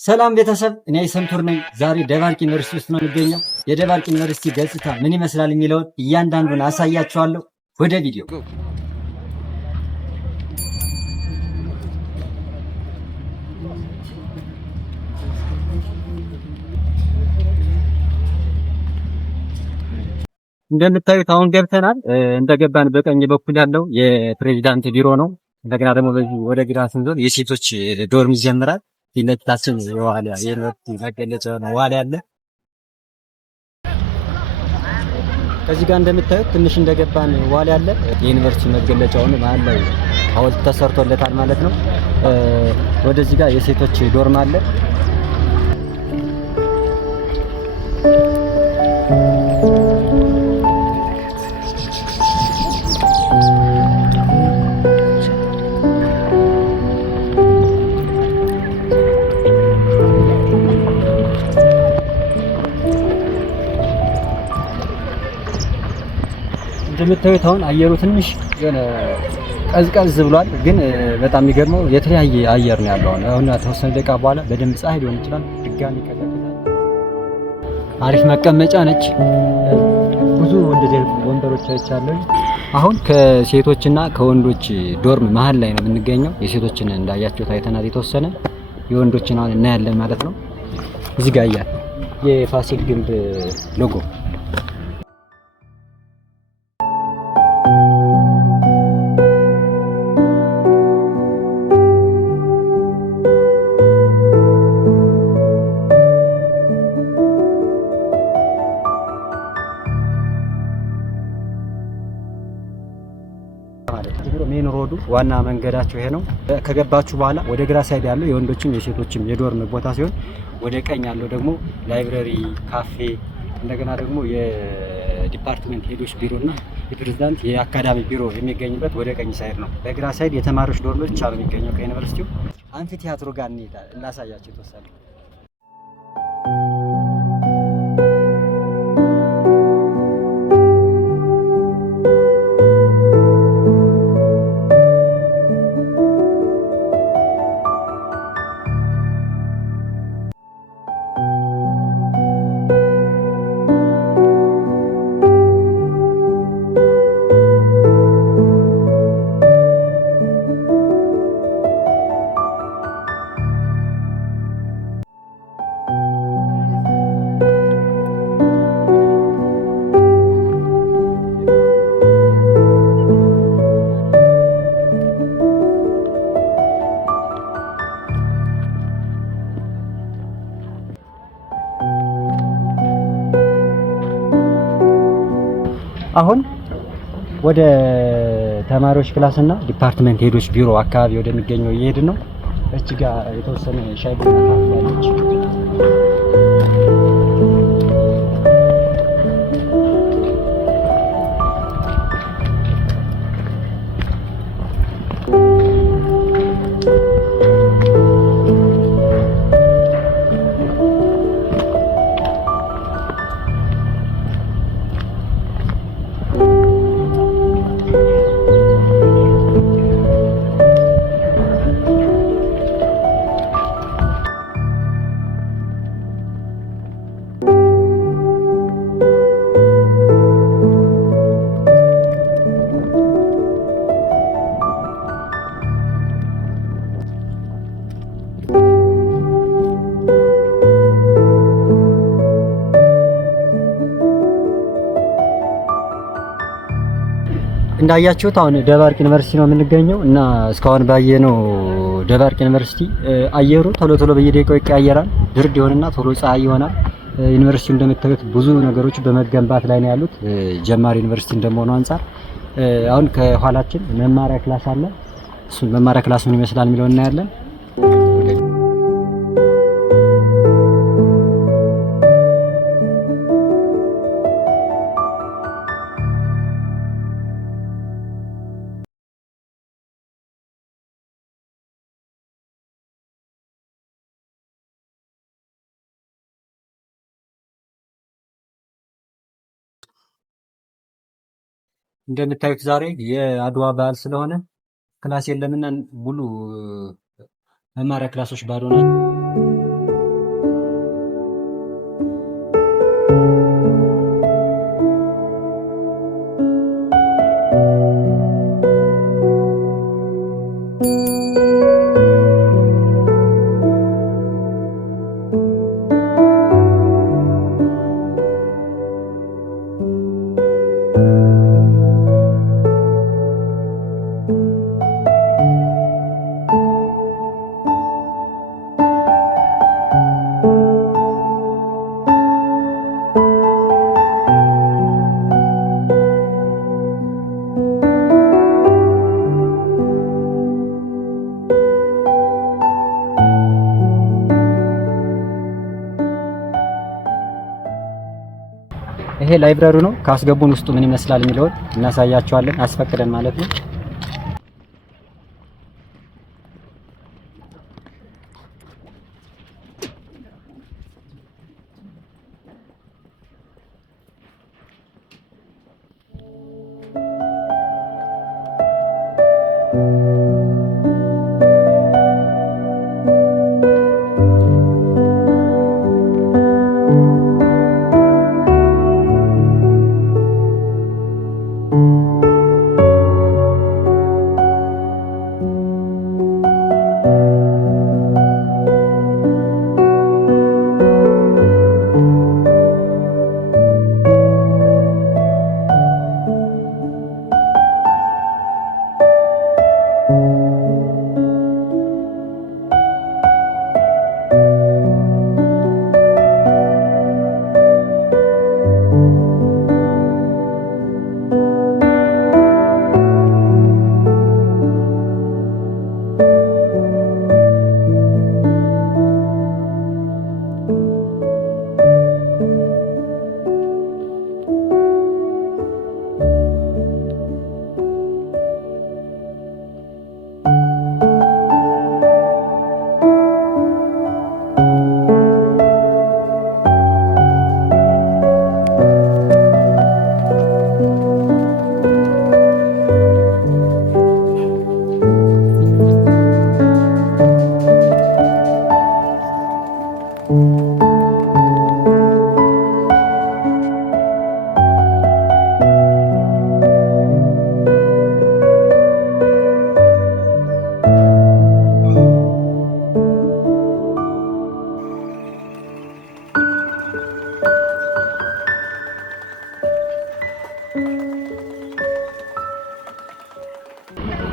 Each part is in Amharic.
ሰላም ቤተሰብ፣ እኔ ሰንቱር ነኝ። ዛሬ ደባርቅ ዩኒቨርሲቲ ውስጥ ነው የሚገኘው። የደባርቅ ዩኒቨርሲቲ ገጽታ ምን ይመስላል የሚለውን እያንዳንዱን አሳያችኋለሁ። ወደ ቪዲዮ እንደምታዩት አሁን ገብተናል። እንደገባን በቀኝ በኩል ያለው የፕሬዚዳንት ቢሮ ነው። እንደገና ደግሞ በዚህ ወደ ግራ ስንዞር የሴቶች ዶርም ይጀምራል። ፊትለፊታችን የዋሊያ የዩኒቨርሲቲ መገለጫ ነው ዋሊያ አለ። ከዚህ ጋር እንደምታዩት ትንሽ እንደገባን ዋሊያ አለ። የዩኒቨርሲቲ መገለጫውን መሀል ላይ ሐውልት ተሰርቶለታል ማለት ነው። ወደዚህ ጋር የሴቶች ዶርም አለ። እንደምታዩት አሁን አየሩ ትንሽ የሆነ ቀዝቀዝ ብሏል፣ ግን በጣም የሚገርመው የተለያየ አየር ነው ያለው። አሁን ተወሰነ ደቂቃ በኋላ በደንብ ፀሐይ ሊሆን ይችላል፣ ድጋሚ ይቀዘቅዛል። አሪፍ መቀመጫ ነች። ብዙ እንደዚህ ወንበሮች አይቻለሁ። አሁን ከሴቶችና ከወንዶች ዶርም መሀል ላይ ነው የምንገኘው። የሴቶችን እንዳያችሁት አይተናል፣ የተወሰነ የወንዶችን አሁን እናያለን ማለት ነው። እዚህ ጋር ያያል የፋሲል ግንብ ሎጎ። ሜን ሮዱ ዋና መንገዳቸው ይሄ ነው። ከገባችሁ በኋላ ወደ ግራ ሳይድ ያለው የወንዶችም የሴቶችም የዶርም ቦታ ሲሆን ወደ ቀኝ ያለው ደግሞ ላይብረሪ፣ ካፌ፣ እንደገና ደግሞ የዲፓርትመንት ሄዶች ቢሮና የፕሬዝዳንት የአካዳሚ ቢሮ የሚገኝበት ወደ ቀኝ ሳይድ ነው። በግራ ሳይድ የተማሪዎች ዶርም ብቻ ነው የሚገኘው። ከዩኒቨርሲቲው አንፊ ቲያትሮ ጋር እንሄዳለን፣ እናሳያችሁ የተወሰነ። አሁን ወደ ተማሪዎች ክላስ እና ዲፓርትመንት ሄዶች ቢሮ አካባቢ ወደሚገኘው እየሄድን ነው። እዚህ ጋር የተወሰነ ሻይ ቡና ታፈላልች። እንዳያችሁት አሁን ደባርቅ ዩኒቨርሲቲ ነው የምንገኘው እና እስካሁን ባየነው ደባርቅ ዩኒቨርሲቲ አየሩ ቶሎ ቶሎ በየደቂቃው ይቀያየራል። ብርድ ይሆንና ቶሎ ፀሐይ ይሆናል። ዩኒቨርሲቲው እንደምታዩት ብዙ ነገሮች በመገንባት ላይ ነው ያሉት፣ ጀማሪ ዩኒቨርሲቲ እንደመሆኑ አንፃር። አሁን ከኋላችን መማሪያ ክላስ አለ። እሱን መማሪያ ክላስ ምን ይመስላል የሚለውን እናያለን። እንደምታዩት ዛሬ የአድዋ በዓል ስለሆነ ክላስ የለምና ሙሉ መማሪያ ክላሶች ባዶ ናቸው። ይሄ ላይብረሪው ነው። ካስገቡን ውስጡ ምን ይመስላል የሚለውን እናሳያቸዋለን አስፈቅደን ማለት ነው።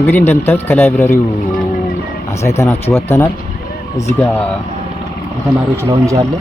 እንግዲህ እንደምታዩት ከላይብረሪው አሳይተናችሁ ወጥተናል። እዚህ ጋር የተማሪዎች ላውንጅ አለ።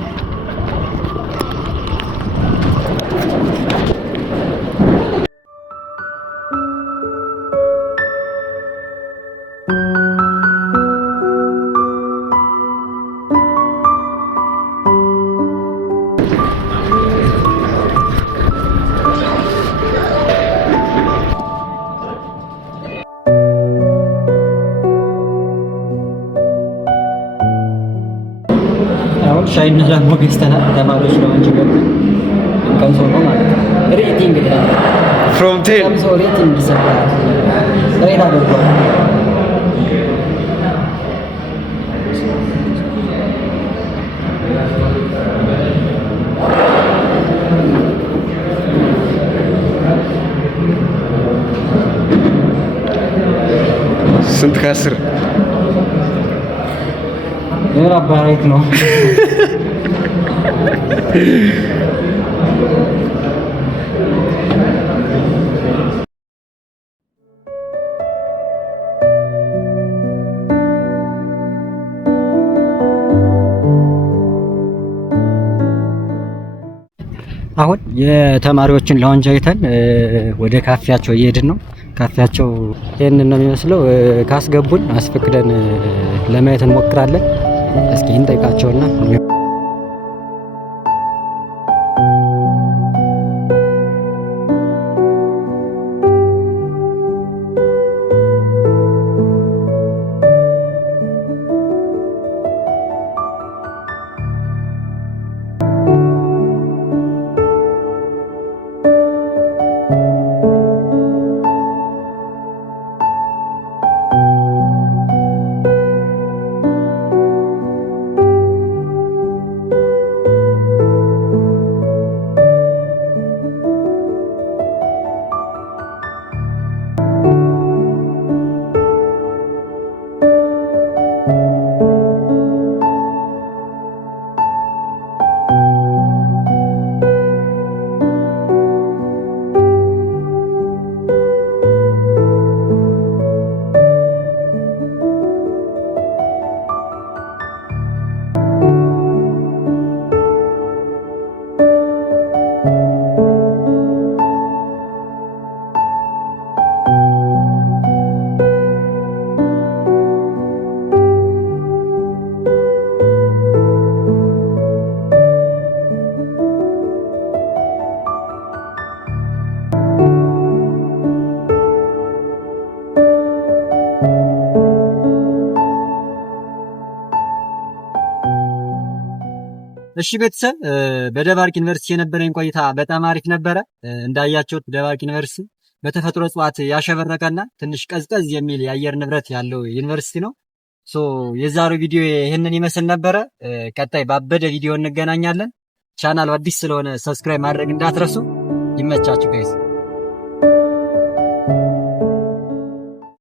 ሻይና ዳቦ ገዝተናል። ተማሪዎች ነው እንጂ ገብተን ቀምሶ ነው ማለት ነው። ሬቲንግ ፍሮም 10 ቀምሶ ሬቲንግ ይሰጣል። ሬት አድርጓል። ስንት ከአስር የራ ባሪክ ነው። አሁን የተማሪዎችን ላውንጅ አይተን ወደ ካፌያቸው እየሄድን ነው። ካፌያቸው ይሄንን ነው የሚመስለው። ካስገቡን አስፈቅደን ለማየት እንሞክራለን። እስኪ እንጠይቃቸውና እሺ ቤተሰብ በደባርቅ ዩኒቨርሲቲ የነበረኝ ቆይታ በጣም አሪፍ ነበረ። እንዳያችሁት ደባርቅ ዩኒቨርሲቲ በተፈጥሮ እጽዋት ያሸበረቀና ትንሽ ቀዝቀዝ የሚል የአየር ንብረት ያለው ዩኒቨርሲቲ ነው። የዛሬው ቪዲዮ ይሄንን ይመስል ነበረ። ቀጣይ ባበደ ቪዲዮ እንገናኛለን። ቻናሉ አዲስ ስለሆነ ሰብስክራይብ ማድረግ እንዳትረሱ። ይመቻችሁ ጋይስ።